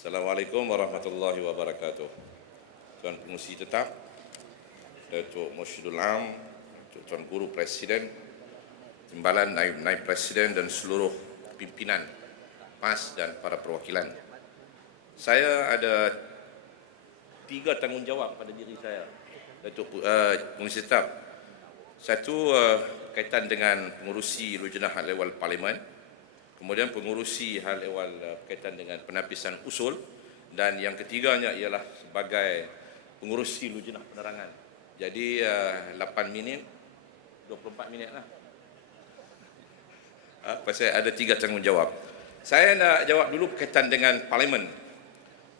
Assalamualaikum warahmatullahi wabarakatuh. Tuan Pengurusi Tetap, Datuk Mursyidul Am, Tuan Guru Presiden, Timbalan Naib, Naib Presiden dan seluruh pimpinan PAS dan para perwakilan. Saya ada tiga tanggungjawab pada diri saya, Datuk uh, Pengurusi Tetap. Satu uh, kaitan dengan pengurusi Lujnah Hal Ehwal Parlimen, kemudian pengurusi hal ehwal uh, berkaitan dengan penapisan usul dan yang ketiganya ialah sebagai pengurusi lujnah penerangan. Jadi uh, 8 minit 24 minit lah. Uh, pasal ada tiga tanggungjawab. Saya nak jawab dulu berkaitan dengan parlimen.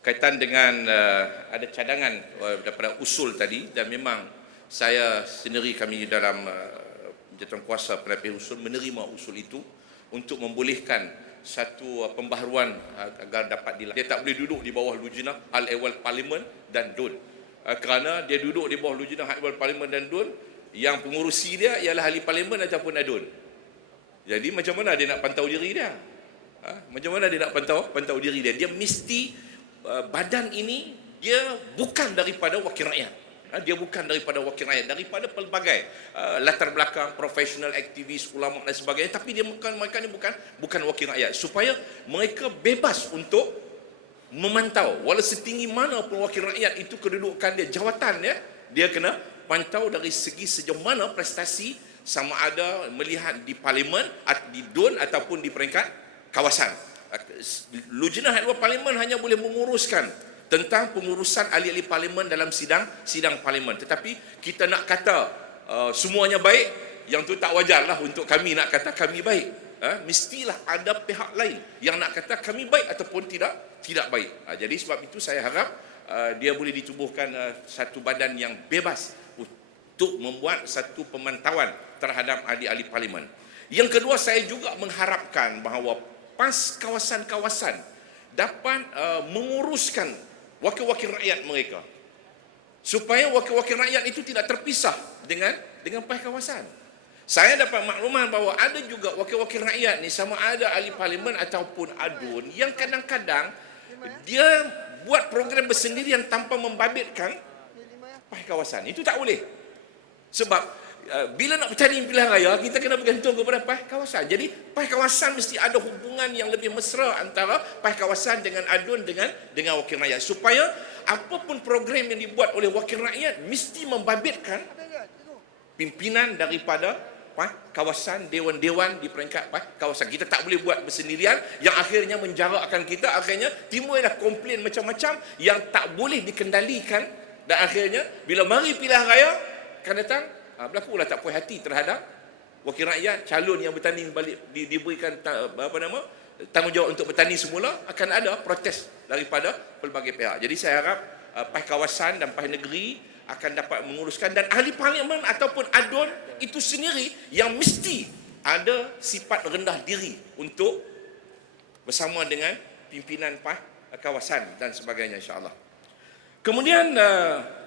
Kaitan dengan uh, ada cadangan uh, daripada usul tadi dan memang saya sendiri kami dalam uh, jawatankuasa penapis usul menerima usul itu untuk membolehkan satu uh, pembaharuan uh, agar dapat dilakukan. Dia tak boleh duduk di bawah lujnah hal ehwal parlimen dan DUN. Uh, kerana dia duduk di bawah lujnah hal ehwal parlimen dan DUN, yang pengurusi dia ialah ahli parlimen ataupun adun. Jadi macam mana dia nak pantau diri dia? Ha? Macam mana dia nak pantau pantau diri dia? Dia mesti uh, badan ini dia bukan daripada wakil rakyat. Ha, dia bukan daripada wakil rakyat, daripada pelbagai uh, latar belakang profesional, aktivis, ulama dan sebagainya. Tapi dia bukan mereka ni bukan bukan wakil rakyat. Supaya mereka bebas untuk memantau walau setinggi mana pun wakil rakyat itu kedudukan dia jawatan dia dia kena pantau dari segi sejauh mana prestasi sama ada melihat di parlimen di DUN ataupun di peringkat kawasan lujnah hal parlimen hanya boleh menguruskan tentang pengurusan ahli-ahli parlimen dalam sidang sidang parlimen. Tetapi kita nak kata uh, semuanya baik yang tu tak wajarlah untuk kami nak kata kami baik. Ha? mestilah ada pihak lain yang nak kata kami baik ataupun tidak tidak baik. Ha, jadi sebab itu saya harap uh, dia boleh ditubuhkan uh, satu badan yang bebas untuk membuat satu pemantauan terhadap ahli-ahli parlimen. Yang kedua saya juga mengharapkan bahawa PAS kawasan-kawasan dapat uh, menguruskan wakil-wakil rakyat mereka supaya wakil-wakil rakyat itu tidak terpisah dengan dengan PAS kawasan. Saya dapat makluman bahawa ada juga wakil-wakil rakyat ni sama ada ahli parlimen ataupun adun yang kadang-kadang dia buat program bersendirian tanpa membabitkan PAS kawasan. Itu tak boleh. Sebab bila nak bertanding pilihan raya, kita kena bergantung kepada PAS kawasan. Jadi PAS kawasan mesti ada hubungan yang lebih mesra antara PAS kawasan dengan adun dengan dengan wakil rakyat. Supaya apapun program yang dibuat oleh wakil rakyat mesti membabitkan pimpinan daripada PAS kawasan, dewan-dewan di peringkat PAS kawasan. Kita tak boleh buat bersendirian yang akhirnya menjarakkan kita. Akhirnya timbullah komplain macam-macam yang tak boleh dikendalikan dan akhirnya bila mari pilihan raya akan datang ha, berlakulah tak puas hati terhadap wakil rakyat calon yang bertanding balik di, diberikan ta, apa nama tanggungjawab untuk bertanding semula akan ada protes daripada pelbagai pihak. Jadi saya harap uh, PAS kawasan dan PAS negeri akan dapat menguruskan dan ahli parlimen ataupun adun itu sendiri yang mesti ada sifat rendah diri untuk bersama dengan pimpinan PAS kawasan dan sebagainya insya-Allah. Kemudian uh,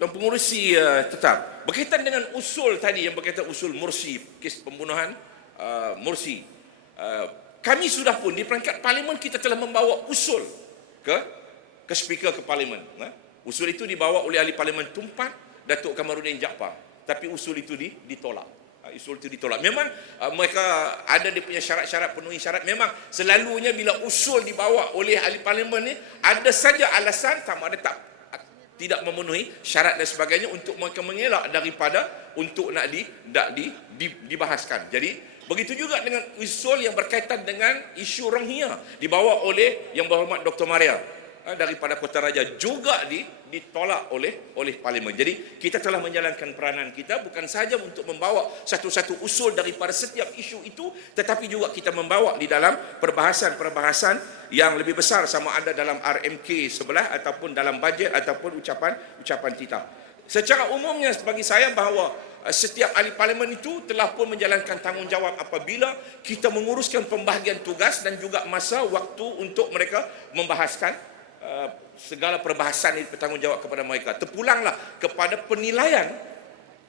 Tuan pengurusi uh, tetap. Berkaitan dengan usul tadi yang berkaitan usul Mursi kes pembunuhan uh, Mursi uh, kami sudah pun di peringkat parlimen kita telah membawa usul ke ke speaker ke parlimen nah? usul itu dibawa oleh ahli parlimen Tumpat Datuk Kamarudin Jaafar. Tapi usul itu di, ditolak. Uh, usul itu ditolak. Memang uh, mereka ada dia punya syarat-syarat penuhi syarat. Memang selalunya bila usul dibawa oleh ahli parlimen ni ada saja alasan sama ada tak tidak memenuhi syarat dan sebagainya untuk mereka mengelak daripada untuk nak di, nak di, di, dibahaskan. Jadi begitu juga dengan usul yang berkaitan dengan isu Rohingya dibawa oleh yang berhormat Dr. Maria daripada Kota Raja juga di, ditolak oleh oleh parlimen. Jadi kita telah menjalankan peranan kita bukan sahaja untuk membawa satu-satu usul daripada setiap isu itu tetapi juga kita membawa di dalam perbahasan-perbahasan yang lebih besar sama ada dalam RMK sebelah ataupun dalam bajet ataupun ucapan ucapan kita. Secara umumnya bagi saya bahawa uh, setiap ahli parlimen itu telah pun menjalankan tanggungjawab apabila kita menguruskan pembahagian tugas dan juga masa waktu untuk mereka membahaskan uh, segala perbahasan ini bertanggungjawab kepada mereka. Terpulanglah kepada penilaian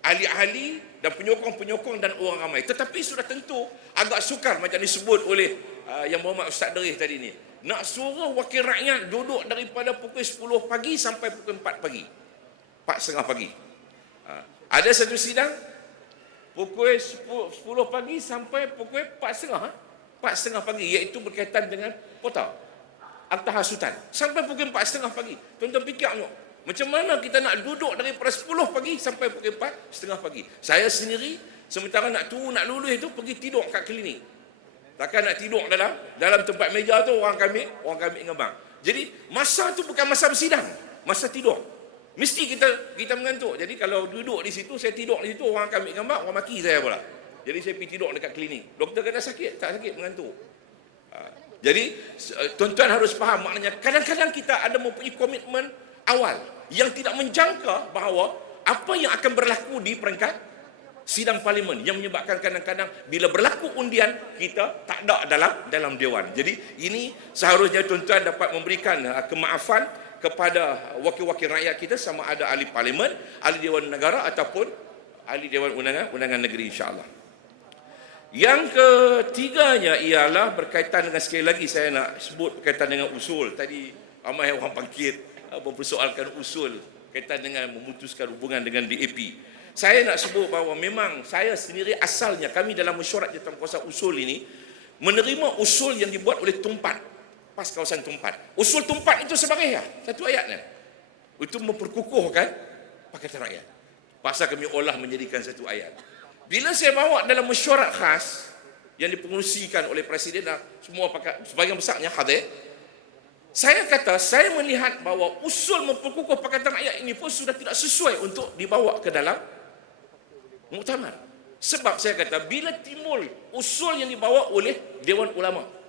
ahli-ahli dan penyokong-penyokong dan orang ramai. Tetapi sudah tentu agak sukar macam disebut oleh uh, yang Muhammad Ustaz Derih tadi ni. Nak suruh wakil rakyat duduk daripada pukul 10 pagi sampai pukul 4 pagi. 4.30 pagi. Uh, ada satu sidang pukul 10, 10 pagi sampai pukul 4.30 ha? 4.30 pagi iaitu berkaitan dengan pota akta hasutan sampai pukul 4.30 pagi tuan-tuan fikir tengok macam mana kita nak duduk daripada 10 pagi sampai pukul 4.30 pagi saya sendiri sementara nak tunggu nak lulus itu pergi tidur kat klinik takkan nak tidur dalam dalam tempat meja tu orang kami orang kami ngembang jadi masa tu bukan masa bersidang masa tidur Mesti kita kita mengantuk. Jadi kalau duduk di situ, saya tidur di situ, orang ambil gambar, orang maki saya pula. Jadi saya pergi tidur dekat klinik. Doktor kata sakit, tak sakit, mengantuk. Jadi eh, tuan-tuan harus faham maknanya kadang-kadang kita ada mempunyai komitmen awal yang tidak menjangka bahawa apa yang akan berlaku di peringkat sidang parlimen yang menyebabkan kadang-kadang bila berlaku undian kita tak ada dalam dalam dewan. Jadi ini seharusnya tuan-tuan dapat memberikan uh, kemaafan kepada wakil-wakil rakyat kita sama ada ahli parlimen, ahli dewan negara ataupun ahli dewan undangan undangan negeri insya-Allah. Yang ketiganya ialah berkaitan dengan sekali lagi saya nak sebut berkaitan dengan usul. Tadi ramai orang bangkit uh, mempersoalkan usul berkaitan dengan memutuskan hubungan dengan DAP. Saya nak sebut bahawa memang saya sendiri asalnya kami dalam mesyuarat jawatankuasa usul ini menerima usul yang dibuat oleh Tumpat pas kawasan tumpat. Usul tumpat itu sebagai ya, satu ayatnya. Itu memperkukuhkan Pakatan Rakyat. Pasal kami olah menjadikan satu ayat. Bila saya bawa dalam mesyuarat khas yang dipengurusikan oleh Presiden dan semua pakat, sebagian besarnya hadir, saya kata, saya melihat bahawa usul memperkukuh Pakatan Rakyat ini pun sudah tidak sesuai untuk dibawa ke dalam muktamar. Sebab saya kata, bila timbul usul yang dibawa oleh Dewan Ulama'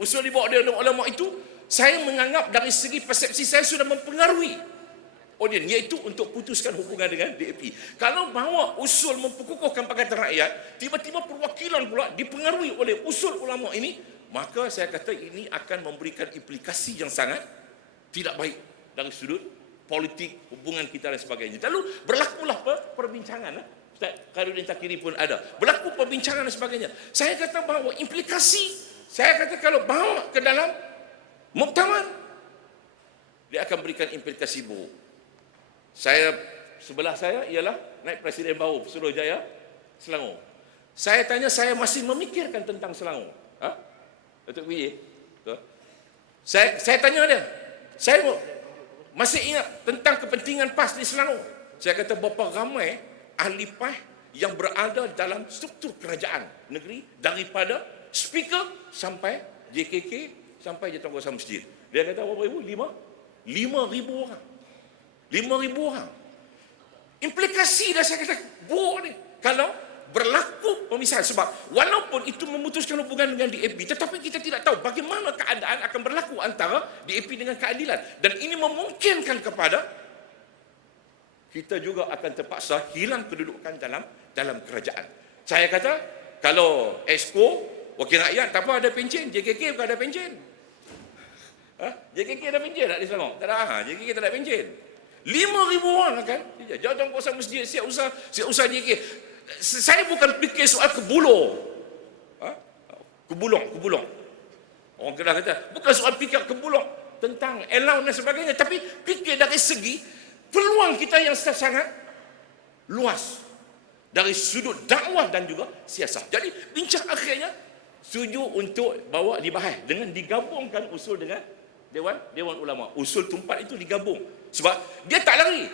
usul dibawa oleh ulama itu saya menganggap dari segi persepsi saya sudah mempengaruhi audien iaitu untuk putuskan hubungan dengan DAP kalau bahawa usul memperkukuhkan Pakatan Rakyat tiba-tiba perwakilan pula dipengaruhi oleh usul ulama ini maka saya kata ini akan memberikan implikasi yang sangat tidak baik dari sudut politik hubungan kita dan sebagainya lalu berlakulah perbincangan eh. Ustaz Khairudin Takiri pun ada berlaku perbincangan dan sebagainya saya kata bahawa implikasi saya kata kalau bawa ke dalam muktamar dia akan berikan implikasi buruk. Saya sebelah saya ialah naik presiden baru Suruhjaya Selangor. Saya tanya saya masih memikirkan tentang Selangor. Ha? Datuk Wiji. Saya saya tanya dia. Saya masih ingat tentang kepentingan PAS di Selangor. Saya kata berapa ramai ahli PAS yang berada dalam struktur kerajaan negeri daripada speaker sampai JKK sampai Jatuh Kuasa Masjid. Dia kata berapa ribu? Lima? Lima ribu orang. Lima ribu orang. Implikasi dah saya kata buruk ni. Kalau berlaku pemisahan sebab walaupun itu memutuskan hubungan dengan DAP tetapi kita tidak tahu bagaimana keadaan akan berlaku antara DAP dengan keadilan dan ini memungkinkan kepada kita juga akan terpaksa hilang kedudukan dalam dalam kerajaan. Saya kata kalau ESCO Wakil rakyat tak apa ada pencen. JKK bukan ada pencen. Ha? JKK ada pencen tak di Selangor? Tak ada. Ha? JKK tak ada pencen. Lima ribu orang kan? Jawatan kuasa masjid siap usaha, siap usaha JKK. Saya bukan fikir soal kebulur. Ha? Kebulung, kebulung. Orang kena kata, bukan soal fikir kebulung tentang allowance dan sebagainya. Tapi fikir dari segi peluang kita yang sangat luas dari sudut dakwah dan juga siasat. Jadi bincang akhirnya setuju untuk bawa dibahas dengan digabungkan usul dengan dewan dewan ulama. Usul tumpat itu digabung sebab dia tak lari.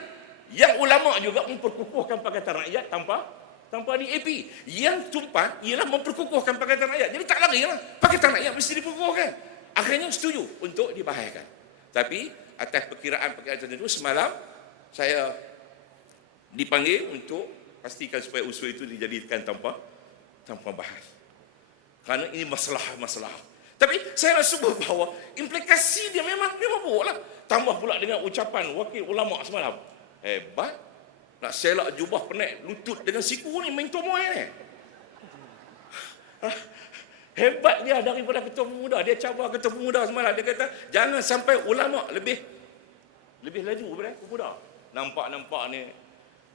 Yang ulama juga memperkukuhkan pakatan rakyat tanpa tanpa DAP. Yang tumpat ialah memperkukuhkan pakatan rakyat. Jadi tak lari lah. Pakatan rakyat mesti diperkukuhkan. Akhirnya setuju untuk dibahaskan. Tapi atas perkiraan-perkiraan tertentu semalam saya dipanggil untuk pastikan supaya usul itu dijadikan tanpa tanpa bahas. Kerana ini masalah-masalah. Tapi saya sebut bahawa implikasi dia memang memang buruk lah. Tambah pula dengan ucapan wakil ulama semalam. Hebat. Nak selak jubah penek lutut dengan siku ni main tomoy ni. Hebat dia daripada ketua pemuda. Dia cabar ketua pemuda semalam. Dia kata jangan sampai ulama lebih lebih laju daripada pemuda. Nampak-nampak ni.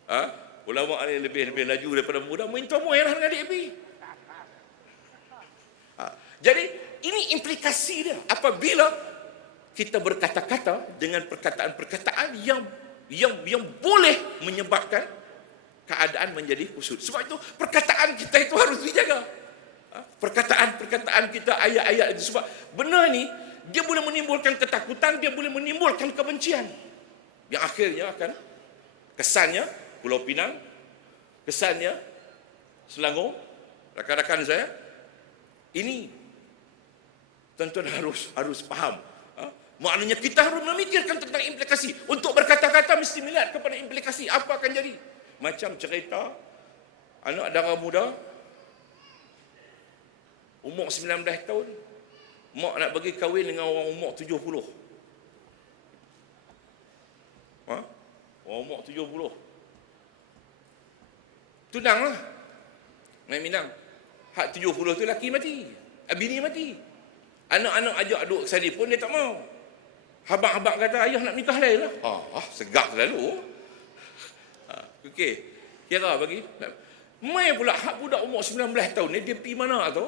Ha? Ulama ni lebih lebih laju daripada pemuda. Main tomoy lah dengan DAP. Ha. Jadi ini implikasi dia apabila kita berkata-kata dengan perkataan-perkataan yang yang yang boleh menyebabkan keadaan menjadi kusut. Sebab itu perkataan kita itu harus dijaga. Ha? Perkataan-perkataan kita ayat-ayat itu sebab benar ni dia boleh menimbulkan ketakutan, dia boleh menimbulkan kebencian. Yang akhirnya akan kesannya Pulau Pinang, kesannya Selangor, rakan-rakan saya, ini tuan-tuan harus harus faham. Ha? Maknanya kita harus memikirkan tentang implikasi. Untuk berkata-kata mesti melihat kepada implikasi apa akan jadi. Macam cerita anak darah muda umur 19 tahun mak nak bagi kahwin dengan orang umur 70. Ha? Orang umur 70. Tunanglah. Main Minang. Hak 70 tu laki mati. Bini mati. Anak-anak ajak duduk sini pun dia tak mau. Habang-habang kata ayah nak nikah lain lah. Ah, ah segak selalu. Ah, Okey. Kira bagi. Mai pula hak budak umur 19 tahun ni dia pergi mana tu?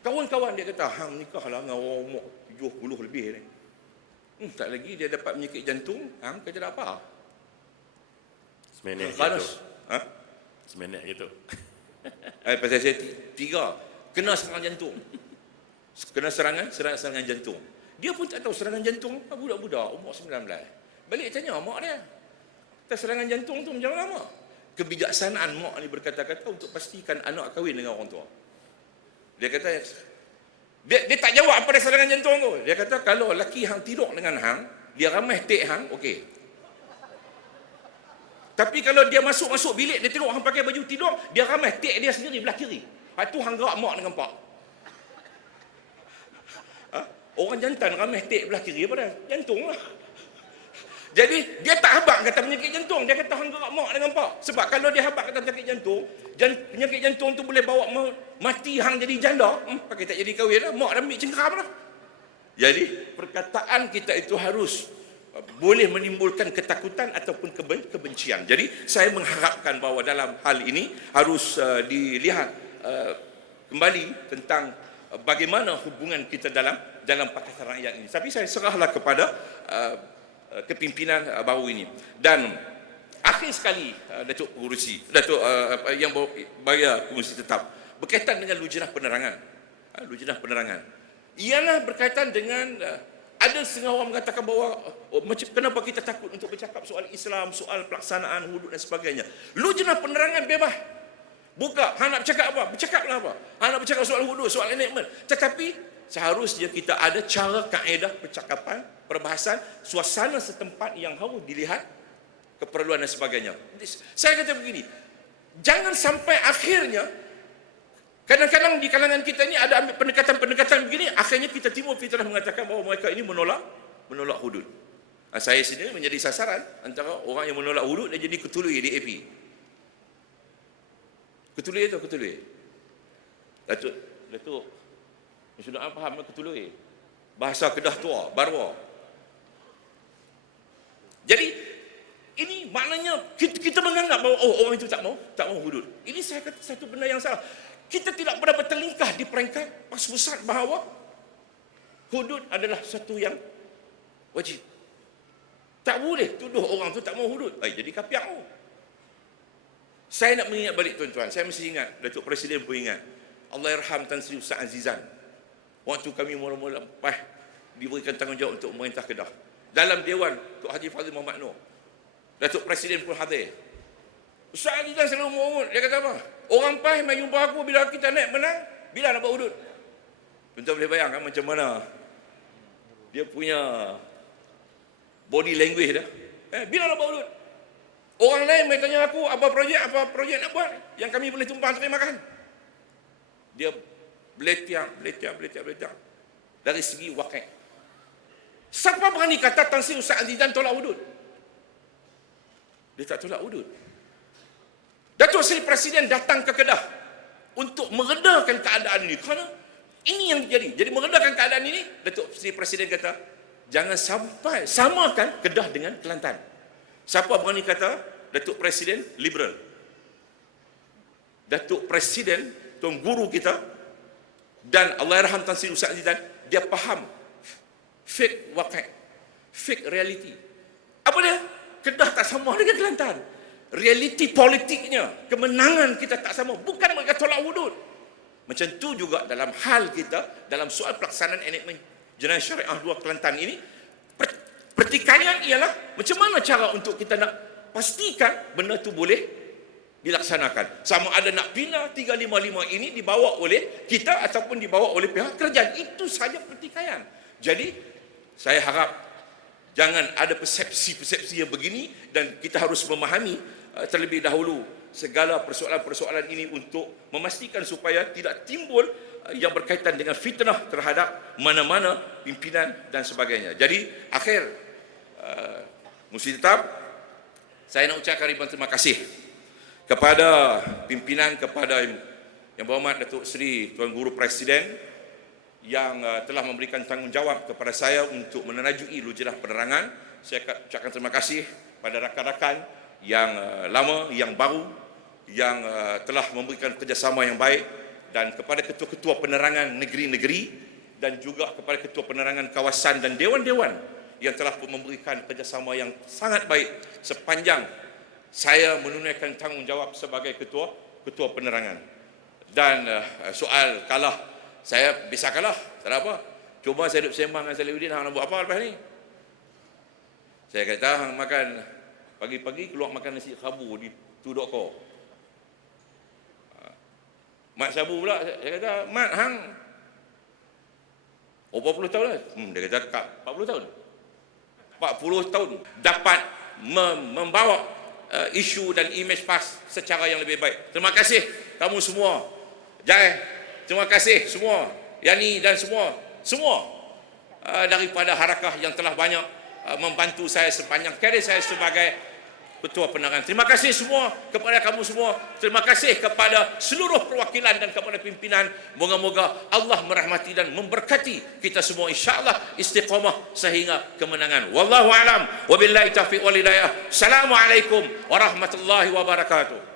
Kawan-kawan dia kata, hang nikah lah dengan orang umur 70 lebih ni. Hmm, tak lagi dia dapat penyakit jantung, hang kata tak apa. Seminit Panas. gitu. Ha? Seminit gitu. Eh, pasal saya ti- tiga. Kena serangan jantung. Kena serangan, serangan, serangan jantung. Dia pun tak tahu serangan jantung apa budak-budak umur 19. Balik tanya mak dia. Kata serangan jantung tu macam mak? Kebijaksanaan mak ni berkata-kata untuk pastikan anak kahwin dengan orang tua. Dia kata dia, dia tak jawab apa dia serangan jantung tu. Dia kata kalau lelaki hang tidur dengan hang, dia ramai tek hang, okey. Tapi kalau dia masuk-masuk bilik, dia tengok hang pakai baju tidur, dia ramai tek dia sendiri belah kiri. Ha tu hang gerak mak dengan pak. Orang jantan ramai tek belah kiri apa dah? Jantung lah. Jadi dia tak habaq kata penyakit jantung, dia kata hang gerak mak dengan pak. Sebab kalau dia habaq kata penyakit jantung, jan, penyakit jantung tu boleh bawa maut, mati hang jadi janda, hmm, pakai tak jadi kahwin dah, mak dah ambil cengkram dah. Jadi perkataan kita itu harus uh, boleh menimbulkan ketakutan ataupun keben- kebencian. Jadi saya mengharapkan bahawa dalam hal ini harus uh, dilihat uh, kembali tentang bagaimana hubungan kita dalam dalam Pakatan Rakyat ini. Tapi saya serahlah kepada uh, uh, kepimpinan uh, baru ini. Dan akhir sekali uh, Datuk Pengurusi, Datuk uh, yang bawa- pengurusi tetap berkaitan dengan lujnah penerangan. Uh, lujnah penerangan ialah berkaitan dengan uh, ada setengah orang mengatakan bahawa oh, macam kenapa kita takut untuk bercakap soal Islam, soal pelaksanaan hudud dan sebagainya. Lujnah penerangan bebas. Buka, hang nak bercakap apa? Bercakaplah apa. Hang nak bercakap soal hudud, soal enactment. Tetapi seharusnya kita ada cara kaedah percakapan, perbahasan, suasana setempat yang harus dilihat keperluan dan sebagainya. Saya kata begini, jangan sampai akhirnya Kadang-kadang di kalangan kita ni ada ambil pendekatan-pendekatan begini, akhirnya kita timur fitrah mengatakan bahawa mereka ini menolak menolak hudud. Ha, saya sendiri menjadi sasaran antara orang yang menolak hudud dan jadi ketului di AP. Ketului itu ketului. Datuk, Datuk, sudah apa faham ketului? Bahasa Kedah tua, barwa. Jadi ini maknanya kita, kita menganggap bahawa oh orang itu tak mau, tak mau hudud. Ini saya kata satu benda yang salah. Kita tidak pernah bertelingkah di peringkat pas pusat bahawa hudud adalah satu yang wajib. Tak boleh tuduh orang tu tak mau hudud. Eh, jadi kapiak tu. Saya nak mengingat balik tuan-tuan. Saya mesti ingat. Datuk Presiden pun ingat. Allah irham Tan Sri Ustaz Azizan. Waktu kami mula-mula lepas diberikan tanggungjawab untuk memerintah Kedah. Dalam Dewan Tok Haji Fazil Muhammad Nur. Datuk Presiden pun hadir. Ustaz Azizan selalu mengumut. Dia kata apa? Orang PAS main jumpa aku bila kita naik menang. Bila nak buat hudud? Tuan-tuan boleh bayangkan macam mana dia punya body language dia. Eh, bila nak buat hudud? Orang lain main tanya aku apa projek, apa projek nak buat yang kami boleh tumpang terima makan. Dia beletiak, beletiak, beletiak, beletiak. Dari segi wakil. Siapa berani kata Tan Sri Ustaz Azizan tolak hudud? Dia tak tolak hudud. Datuk Seri Presiden datang ke Kedah untuk meredakan keadaan ini. Kerana ini yang terjadi. Jadi meredakan keadaan ini, Datuk Seri Presiden kata, jangan sampai samakan Kedah dengan Kelantan. Siapa berani kata Datuk Presiden liberal? Datuk Presiden, tuan guru kita, Dan Allah yarham Tan Sri Ustaz Azizan, dia faham fake wakil, fake reality. Apa dia? Kedah tak sama dengan Kelantan. Realiti politiknya, kemenangan kita tak sama. Bukan mereka tolak wudud. Macam tu juga dalam hal kita, dalam soal pelaksanaan enakmen jenayah syariah 2 Kelantan ini, pertikaian ialah macam mana cara untuk kita nak pastikan benda tu boleh dilaksanakan. Sama ada nak bina 355 ini dibawa oleh kita ataupun dibawa oleh pihak kerajaan. Itu saja pertikaian. Jadi, saya harap jangan ada persepsi-persepsi yang begini dan kita harus memahami uh, terlebih dahulu segala persoalan-persoalan ini untuk memastikan supaya tidak timbul uh, yang berkaitan dengan fitnah terhadap mana-mana pimpinan dan sebagainya. Jadi, akhir uh, mesti tetap saya nak ucapkan ribuan terima kasih kepada pimpinan kepada yang berhormat Datuk Seri Tuan Guru Presiden yang uh, telah memberikan tanggungjawab kepada saya untuk menerajui lujurah penerangan. Saya ucapkan terima kasih pada rakan-rakan yang uh, lama, yang baru, yang uh, telah memberikan kerjasama yang baik dan kepada ketua-ketua penerangan negeri-negeri dan juga kepada ketua penerangan kawasan dan dewan-dewan yang telah memberikan kerjasama yang sangat baik sepanjang saya menunaikan tanggungjawab sebagai ketua ketua penerangan. Dan uh, soal kalah, saya bisa kalah, tak apa. Cuma saya duduk sembang dengan Salahuddin, hang nak buat apa lepas ni? Saya kata, hang makan pagi-pagi keluar makan nasi khabu di tuduk kau. Ah. Mat Sabu pula, saya kata, Mat, hang Oh, 40 tahun lah. Hmm, dia kata, Kak, 40 tahun. 40 tahun dapat mem- membawa uh, isu dan image PAS secara yang lebih baik. Terima kasih kamu semua. Jai, terima kasih semua. Yani dan semua. Semua uh, daripada harakah yang telah banyak uh, membantu saya sepanjang karier saya sebagai Ketua Penerangan. Terima kasih semua kepada kamu semua. Terima kasih kepada seluruh perwakilan dan kepada pimpinan. Moga-moga Allah merahmati dan memberkati kita semua insya-Allah istiqamah sehingga kemenangan. Wallahu alam. Wabillahi taufiq wal hidayah. Assalamualaikum warahmatullahi wabarakatuh.